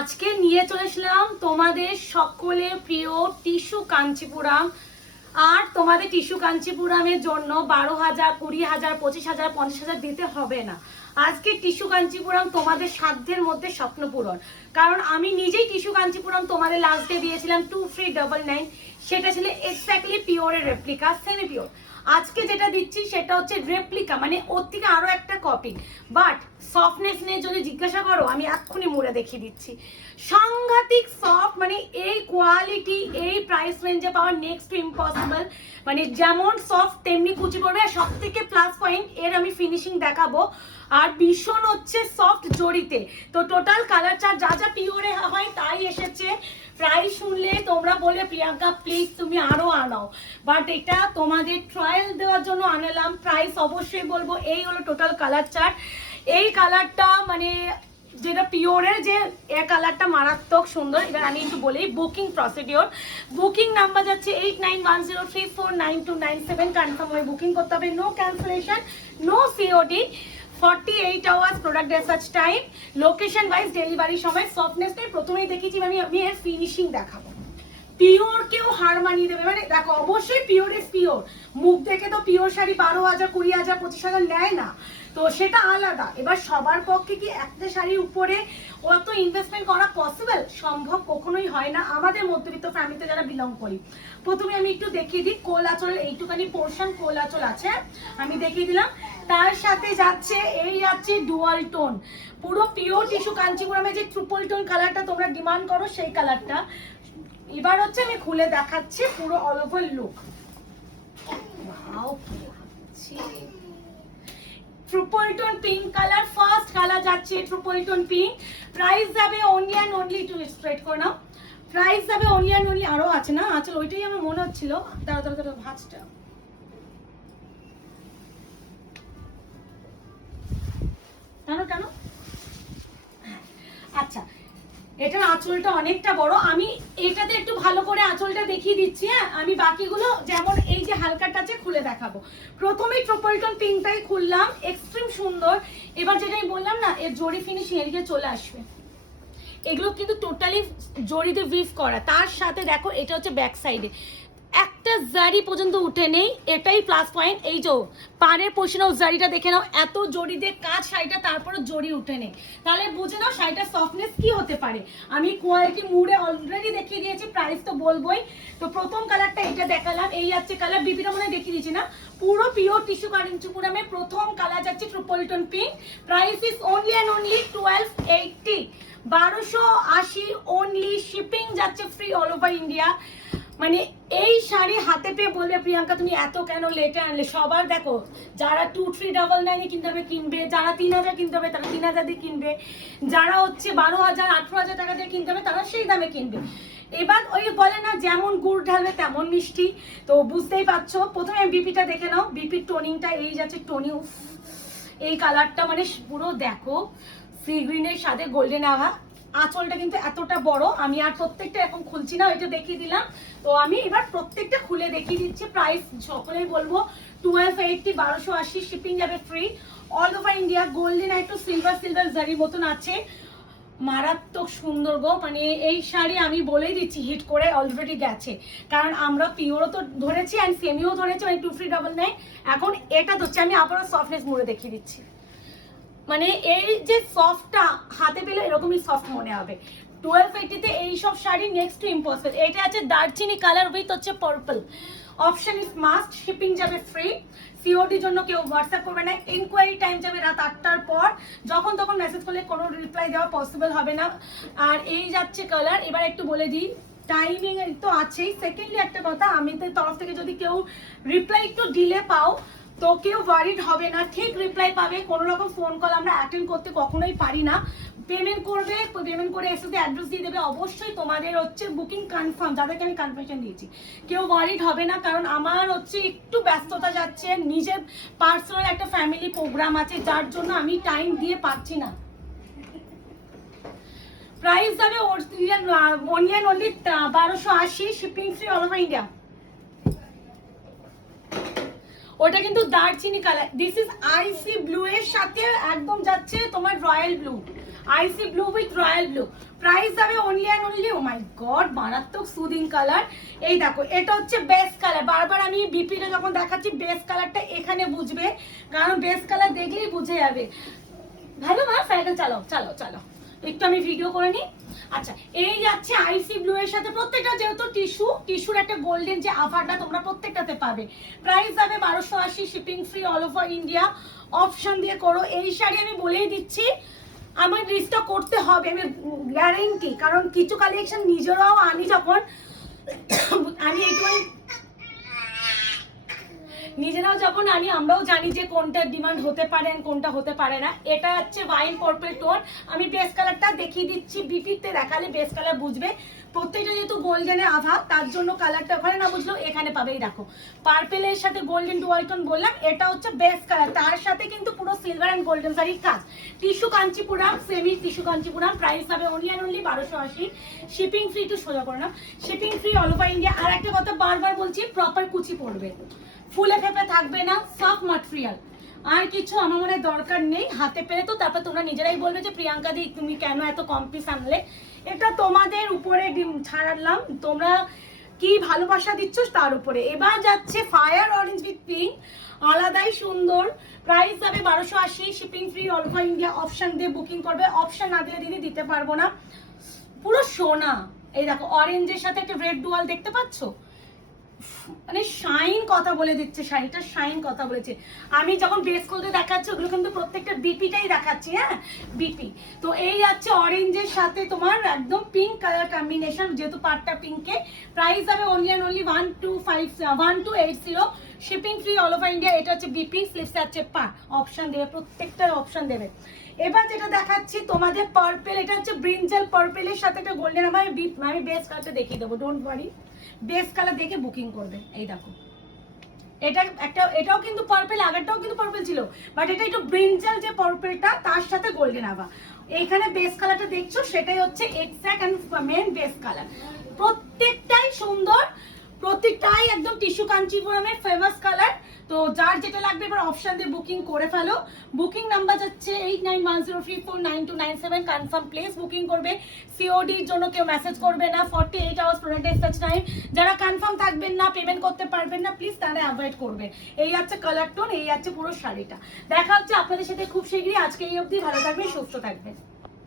আজকে নিয়ে চলে এসলাম তোমাদের সকলের প্রিয় টিস্যু কাঞ্চিপুরাম। আর তোমাদের টিস্যু কাঞ্চিপুরামের জন্য 12,000, 20,000, 25,000, 50,000 দিতে হবে না। আজকে টিস্যু কাঞ্চিপুরাম তোমাদের সাধ্যের মধ্যে স্বপ্ন পূরণ। কারণ আমি নিজেই টিস্যু কাঞ্চিপুরাম তোমাদের লাস্ট ডে দিয়েছিলাম 2399। সেটা ছিল এক্স্যাক্টলি পিওরের রেপ্লিকা, সেমি পিওর। আজকে যেটা দিচ্ছি সেটা হচ্ছে রেপ্লিকা, মানে ওর থেকে আরো একটা কপি। বাট সফটনেস নিয়ে যদি জিজ্ঞাসা করো, আমি এক্ষুনি মুড়ে দেখিয়ে দিচ্ছি। সাংঘাতিক সফট, মানে এই কোয়ালিটি এই প্রাইস রেঞ্জে পাওয়া নেক্সট টু ইম্পসিবল। মানে যেমন সফট তেমনি কুচি পড়বে। আর সব থেকে প্লাস পয়েন্ট এর আমি ফিনিশিং দেখাবো। আর ভীষণ হচ্ছে সফট জড়িতে। তো টোটাল কালার চার্ট যা যা পিওরে হয় তাই এসেছে। প্রাইস শুনলে তোমরা বলে প্রিয়াঙ্কা প্লিজ তুমি আরো আনাও, বাট এটা তোমাদের ট্রায়াল দেওয়ার জন্য আনালাম। প্রাইস অবশ্যই বলবো। এই হলো টোটাল কালার চার্ট। এই কালারটা মানে যেটা পিওরের যে এ কালারটা মারাত্মক সুন্দর। এবার আমি একটু বলি বুকিং প্রসিডিওর। বুকিং নাম্বার যাচ্ছে 8910349297। কনফার্ম হয়ে বুকিং করতে হবে। No cancellation, no COD. 48 hours product research time. Location wise ডেলিভারির সময়। সফটনেস নেই, প্রথমেই দেখিয়েছি আমি এর ফিনিশিং দেখাবো। পিওর কেউ হার মানিয়ে দেবে, মানে দেখো অবশ্যই পিওর ইজ পিওর। মুখ দেখে তো পিওর শাড়ি 12,000, 20,000, 25,000 নেয় না, তো সেটা আলাদা। এবার সবার পক্ষে কি একটা শাড়ির উপরে অত ইনভেস্টমেন্ট করা পসিবল? সম্ভব কখনোই হয় না আমাদের মধ্যবিত্ত ফ্যামিলিতে যারা বিলং করি। প্রথমে আমি একটু দেখিয়ে দিই কোল আঁচলের এইটুখানি পোর্শন কোল আঁচল আছে, আমি দেখিয়ে দিলাম। তার সাথে যাচ্ছে এই যাচ্ছে ডুয়াল টোন, পুরো পিওর টিস্যু কাঞ্চিপুরমে যে ট্রিপল টোন কালারটা তোমরা ডিমান্ড করো সেই কালারটা। এবার হচ্ছে আমি খুলে দেখাচ্ছি পুরো all over look. Triple tone pink colour, first colour যাচ্ছে ট্রিপল টোন পিঙ্ক। প্রাইস যাবে only and only, to spread করে নাও। প্রাইস যাবে অনলি অ্যান্ড অনলি, আরো আছে না আচ্ছা ওইটাই আমার মনে হচ্ছিল। দাঁড়া দাঁড়া দাঁড়া ভাঁজটা কেন কেন আচ্ছা, এটার আঁচলটা অনেকটা বড়। আমি এটাতে একটু ভালো করে আঁচলটা দেখিয়ে দিচ্ছি। হ্যাঁ, আমি বাকিগুলো যেমন এই যে হালকা টাচে খুলে দেখাবো। প্রথমেই ট্রিপল টোন পিঙ্কটাই খুললাম, এক্সট্রিম সুন্দর। এবার যেটা আমি বললাম না, এর জরি ফিনিশিং এদিকে চলে আসবে। এগুলো কিন্তু টোটালি জরিতে উইভ করা। তার সাথে দেখো এটা হচ্ছে ব্যাক সাইডে, একটা জারি পর্যন্ত উঠে নেই, এটাই প্লাস পয়েন্ট। এই যে পাড়ের পোর্শনেও জারিটা দেখে নাও, এত জরি দিয়ে কাজ শাড়িটা, তারপরে জরি উঠে নেই। তাহলে বুঝে নাও শাড়িটার সফটনেস কি হতে পারে। আমি কোয়ালিটি মুড়ে অলরেডি দেখিয়ে দিয়েছি, প্রাইস তো বলবোই। তো প্রথম কালারটা এটা দেখালাম, এই যাচ্ছে কালার। বিপিটা মনে হয় দেখিয়ে দিয়েছি না? পুরো পিওর টিস্যু কাঞ্চিপুরমে প্রথম কালার যাচ্ছে triple tone pink. Price is only and only 1280, 1280 only. Shipping যাচ্ছে ফ্রি অল ওভার ইন্ডিয়া। মানে এই শাড়ি হাতে পেয়ে বলবে প্রিয়াঙ্কা তুমি এত কেন লেটে আনলে। সবার দেখো, যারা 2399 কিনতে হবে কিনবে, যারা 3,000 কিনতে হবে তারা 3,000 দিয়ে কিনবে, যারা হচ্ছে 12,000, 18,000 টাকা দিয়ে কিনতে হবে তারা সেই দামে কিনবে। এবার ওই বলে না যেমন গুড় ঢালবে তেমন মিষ্টি, তো বুঝতেই পারছো। প্রথমে আমি বিপিটা দেখে নাও। বিপির টোনিংটা এই যাচ্ছে টোনিং, এই কালারটা মানে পুরো দেখো সি গ্রিনের সাথে গোল্ডেন আভা। আঁচলটা কিন্তু এতটা বড়, আমি আর প্রত্যেকটা এখন খুলছি না, ওইটা দেখিয়ে দিলাম। তো আমি এবার প্রত্যেকটা খুলে দেখিয়ে দিচ্ছি। প্রাইস সকলেই বলবো 1280, 1280। শিপিং যাবে free all over India. Golden একটু সিলভার সিলভার জারির মতন আছে, মারাত্মক সুন্দর গো। মানে এই শাড়ি আমি বলেই দিচ্ছি হিট করে অলরেডি গেছে। কারণ আমরা পিওরও তো ধরেছি অ্যান্ড সেমিও ধরেছি, মানে 2399। এখন এটা ধরছে। আমি আবারও সফটনেস মুড়ে দেখিয়ে দিচ্ছি। মানে এই যে সফটটা হাতে পেলে এরকমই সফট মনে হবে। 1280-তে এইসব শাড়ি নেক্সট টু ইম্পসিবল। এটা আছে দারচিনি কালার উইথ হচ্ছে purple. Option is must. Shipping যাবে ফ্রি। সিওডির জন্য কেউ হোয়াটসঅ্যাপ করবে না। ইনকোয়ারি টাইম যাবে রাত 8টার পর। যখন তখন মেসেজ করলে কোনো রিপ্লাই দেওয়া পসিবল হবে না। আর এই যাচ্ছে কালার। এবার একটু বলে দিই, টাইমিং তো আছেই। সেকেন্ডলি একটা কথা, আমি তো তরফ থেকে যদি কেউ রিপ্লাই একটু ডিলে পাও তো কেউ ওয়ারিড হবে না, ঠিক রিপ্লাই পাবে। কোনো রকম ফোন কল আমরা অ্যাটেন্ড করতে কখনোই পারি না। পেমেন্ট করবে, পেমেন্ট করে এসে অ্যাড্রেস দিয়ে দেবে। অবশ্যই তোমাদের হচ্ছে বুকিং কনফার্ম, যাদেরকে আমি কনফার্মেশন দিয়েছি কেউ ওয়ারিড হবে না। কারণ আমার হচ্ছে একটু ব্যস্ততা যাচ্ছে, নিজের পার্সোনাল একটা ফ্যামিলি প্রোগ্রাম আছে, যার জন্য আমি টাইম দিয়ে পাচ্ছি না। প্রাইস যাবে only and only 1280। Shipping free all over India. ওটা কিন্তু দারচিনি colour. This is icy blue এর সাথে একদম যাচ্ছে তোমার royal blue. Icy blue with royal blue, price যাবে only and only, oh my god মারাত্মক সুদিং কালার। এই দেখো এটা হচ্ছে বেস্ট কালার, বারবার আমি বিপিটা যখন দেখাচ্ছি বেস্ট কালারটা এখানে বুঝবে, কারণ বেস্ট কালার দেখলেই বুঝে যাবে। ভালো মা সাইকেল চালাও চালাও চালাও, একটু আমি ভিডিও করে নিই। আচ্ছা এই যাচ্ছে আইসি ব্লু এর সাথে, প্রত্যেকটা যেহেতু টিস্যুর একটা গোল্ডেন যে আভারটা তোমরা প্রত্যেকটাতে পাবে। প্রাইস যাবে 1280, shipping free all over India. Option দিয়ে করো। এই শাড়ি আমি বলেই দিচ্ছি আমার রিস্টক করতে হবে, আমি গ্যারেন্টি, কারণ কিছু কালেকশন নিজেরাও আনি যখন আমি একটু নিজেরাও যখন আনি আমরাও জানি যে কোনটার ডিমান্ড হতে পারে কোনটা হতে পারে না। এটা হচ্ছে ওয়াইন পার্পল টোন, আমি বেস কালারটা দেখিয়ে দিচ্ছি, বিপিতে দেখালে বেস কালার বুঝবে। প্রত্যেকটা যেহেতু গোল্ডেনের আভা তার জন্য কালারটা ওখানে না বুঝলেও এখানে পাবেই। দেখো পার্পেলের সাথে গোল্ডেন ডুয়াল টোন বললাম, এটা হচ্ছে বেস কালার, তার সাথে কিন্তু পুরো সিলভার অ্যান্ড গোল্ডেন শাড়ির কাজ। Tissue Kanchipuram, semi tissue Kanchipuram, price হবে only and only 1280, shipping free. টু সোজা করে না, shipping free all over India. আর একটা কথা বারবার বলছি, প্রপার কুচি পড়বে, ফুলে ফেপে থাকবে না, সফট ম্যাটেরিয়াল। আর কিছু আমার মনে দরকার নেই, হাতে পেরে তো তারপর তোমরা নিজেরাই বলবে যে প্রিয়াঙ্কা দি তুমি কেন এত কম পিস আনলে। এটা তোমাদের উপরে ছাড়লাম, তোমরা কি ভালোবাসা দিচ্ছ তার উপরে। এবার যাচ্ছে ফায়ার অরেঞ্জ উইথ পিঙ্ক, আলাদাই সুন্দর। প্রাইস যাবে 1280, shipping free all over India. Option দিয়ে বুকিং করবে, অপশন না দিলে দিদি দিতে পারবো না। পুরো সোনা। এই দেখো অরেঞ্জের সাথে একটা রেড ডুয়াল দেখতে পাচ্ছ, মানে শাইন কথা বলে দিচ্ছে, শাড়িটা শাইন কথা বলেছে। আমি যখন বেস করতে দেখাচ্ছি ওগুলো কিন্তু প্রত্যেকটা বিপিটাই দেখাচ্ছি, হ্যাঁ বিপি। তো এই যাচ্ছে অরেঞ্জের সাথে তোমার একদম পিঙ্ক কালার কম্বিনেশন, যেহেতু পাটটা পিঙ্কে। প্রাইস হবে only and only 1280, shipping free all over India. এটা হচ্ছে বিপি, স্লিভস আছে পা, অপশন দেবে, প্রত্যেকটার অপশন দেবে। এবার যেটা দেখাচ্ছি তোমাদের পার্পেল, এটা হচ্ছে ব্রিঞ্জাল পার্পেলের সাথে একটা গোল্ডেন, আমি বেস কালারটা দেখিয়ে দেবো, ডোন্ট ওয়ারি, বেস কালার দেখে বুকিং করবে। এই দেখো এটা একটা, এটাও কিন্তু পার্পল, আগেরটাও কিন্তু পার্পল ছিল, বাট এটা একটু ব্রিঞ্জাল যে পার্পলটা তার সাথে গোল্ডেন আভা। এইখানে বেস কালারটা দেখছো সেটাই হচ্ছে exact and main base colour. প্রত্যেকটাই সুন্দর, প্রত্যেকটাই একদম টিস্যু কাঞ্চিপুরমের ফেমাস কালার। তো যার যেটা লাগবে এবার অপশন দিয়ে বুকিং করে ফেলো। বুকিং নাম্বার যাচ্ছে 8910349297, কনফার্ম প্লেস বুকিং করবে। সিওডির জন্য কেউ মেসেজ করবে না, 48 আওয়ার্স প্রোডাক্ট ডিসপ্যাচ টাইম। যারা কনফার্ম থাকবেন না, পেমেন্ট করতে পারবেন না, প্লিজ তারা অ্যাভয়েড করবে। এই হচ্ছে কালার টোন, এই হচ্ছে পুরো শাড়িটা। দেখা হচ্ছে আপনাদের সাথে খুব শীঘ্রই। আজকে এই অবধি, ভালো থাকবেন, সুস্থ থাকবেন।